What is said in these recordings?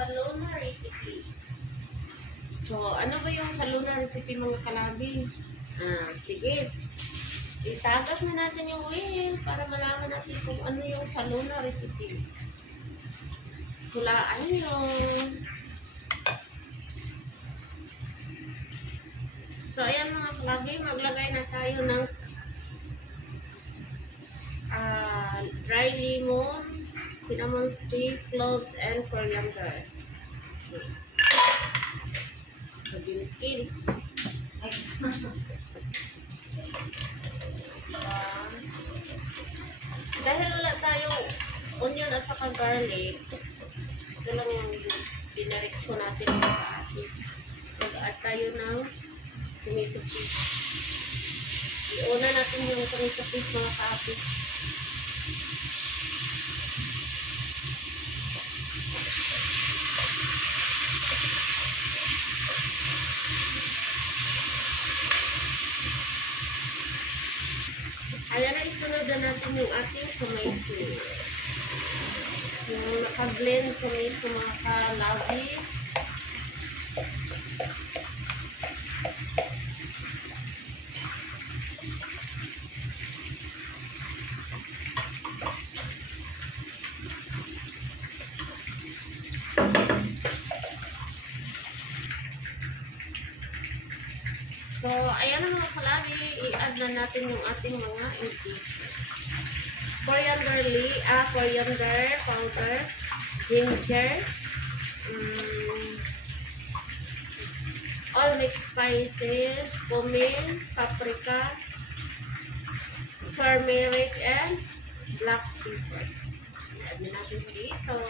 Salona recipe. So, ano ba yung salona recipe mga kalabi? Sige. Itagas na natin yung wheel para malaman natin kung ano yung salona recipe. Hulaan yun. So, ayan mga kalabi, maglagay na tayo ng dry lemon, cinnamon stick, cloves, and coriander. Pagilid. Dahil wala tayong onion at saka garlic, ito lang yung dinireksyon natin mga kaati. Mag-add tayo ng tomato paste. Iuna natin yung tomato paste mga kaati. Ayan na, isunod na natin yung ating tomato. Yung naka-blend tomato mga kalabi. So, ayan na mga kalabi, i-add na natin yung ating mga ingredients. Coriander powder, ginger, all mixed spices, cumin, paprika, turmeric, and black pepper. I-add na natin dito.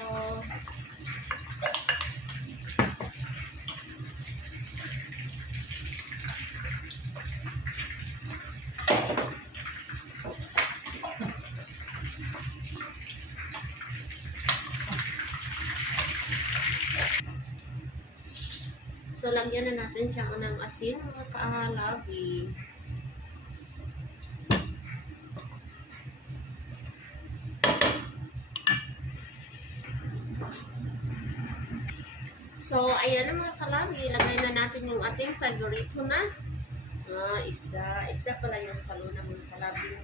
So, lagyan na natin siya ng asin, mga kaalabi. So, ayan na mga kalabi. Lagay na natin yung ating favorito na isda. Isda pala yung salona mga kalabi.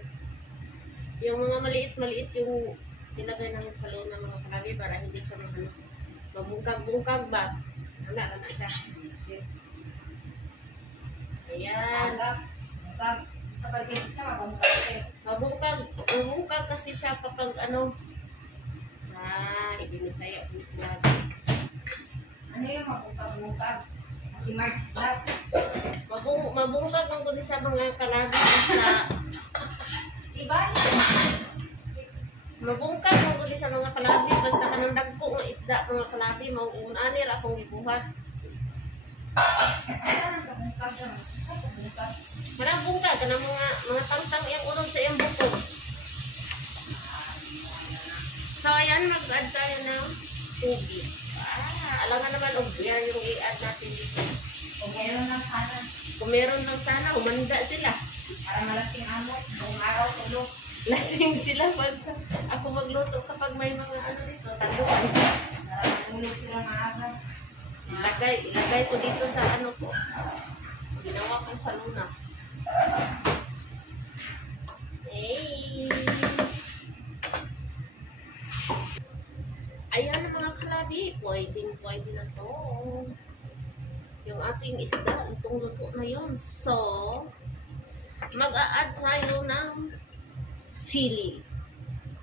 Yung mga maliit-maliit yung nilagay namin sa salona mga kalabi para hindi siya mabungkag-bungkag ba. Wala na siya. Ayan. Mabungkag kasi siya kapag ibinisaya po sila. Ano yung mabungkag? Mabungkag ang kundi sa mga kalabi sa Iba mabungkag ang kundi sa mga kalabi basta kanang dagko nga isda mga kalabi mauunanir akong ibuhat. Marang bungkag kanang mga tangtang iyang ulog sa iyang bukog. So ayan, mag-add tayo ng tubig. Alangan naman beer yung i-add natin dito. Kung meron lang sana. Kung meron lang sana, umanda sila. Para malasing amot, buong araw tulog. Lasing sila pag ako magluto kapag may mga dito, taluan. Para matulog sila maaga. Ilagay ko dito sa ko. Ginawa kong saluna. Hey! Ayan na mga kalabi, pwede na to. Yung ating isda, lutong-luto na yun. So, mag-a-add tayo ng sili.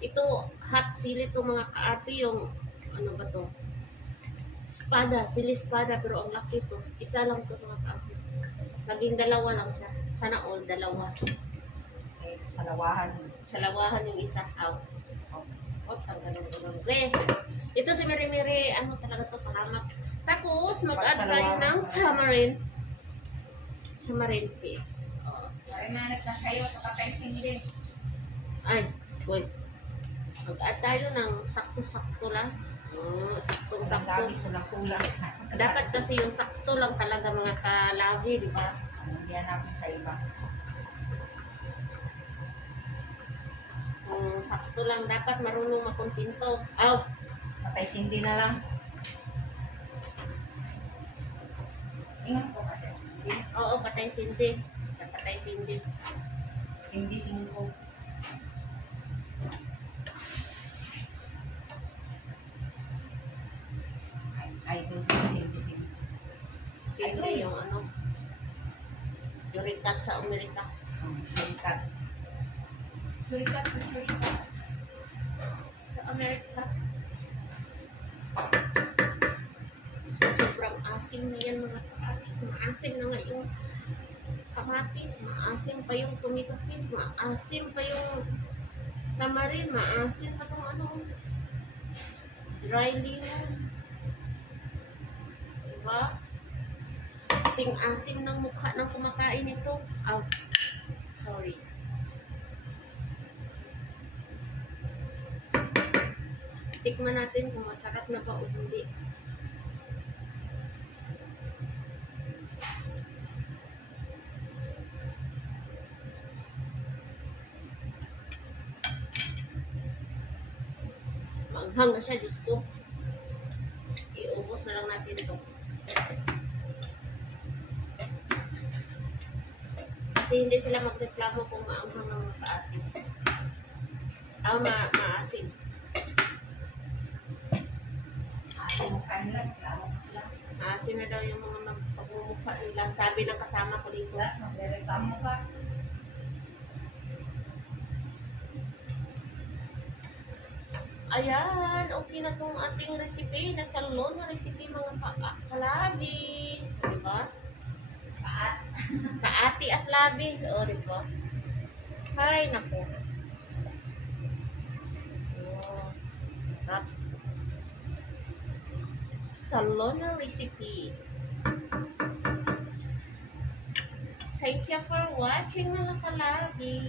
Ito, hot sili to mga kaati, yung, ano ba to? Sili espada, pero ang laki to. Isa lang to mga kaati. Naging dalawa lang siya. Sana all, dalawa. Okay, salawahan yung isa. Out. Oops, ang ganun rest. Ito si Miri-Miri, talaga to palamak. Tapos, mag-add tayo ng tamarind paste. Ay, manap na kayo sa kapensing din. Ay, wait. Mag-add tayo ng sakto-sakto lang. Saktong-sakto. Kulang. Dapat kasi yung sakto lang talaga mga kalabi, di ba? Hindi natin sa iba. Sakto lang. Dapat marunong makuntinto. Aw! Patay sindi na lang. Ingat po kasi. Oo, patay sindi. Patay sindi. Sindi 5. Idol ko sindi 5. Sindi yung ano. Jurikat sa Amerika. Surikat. Surikat. Sa Amerika. So, sobrang asim na yan mga kamatis. Maasim na nga yung kamatis. Maasim pa yung tomato paste. Maasim pa yung tamarin. Maasim pa itong ano. Dry lemon. Diba? Asing-asim ng mukha ng kumakain ito. Oh, sorry. Tikman natin kung masarap na ba o hindi. Maanghang na siya, Diyos ko. Iubos na lang natin ito. Kasi hindi sila magreklamo kung maanghang ang mga kaatin. Maasin. Asin kanila. Reklamo ko sila. Maasin na daw yung mga pagmumukha nila. Sabi ng kasama ko dito. Plus, magreklamo ka. Ayan, okay na itong ating recipe. Nasa salon na recipe mga kalabi. Diba? Kaati at labi. O, diba? Hay, naku. Oh, sarap. Salon na recipe. Thank you for watching mga kalabi.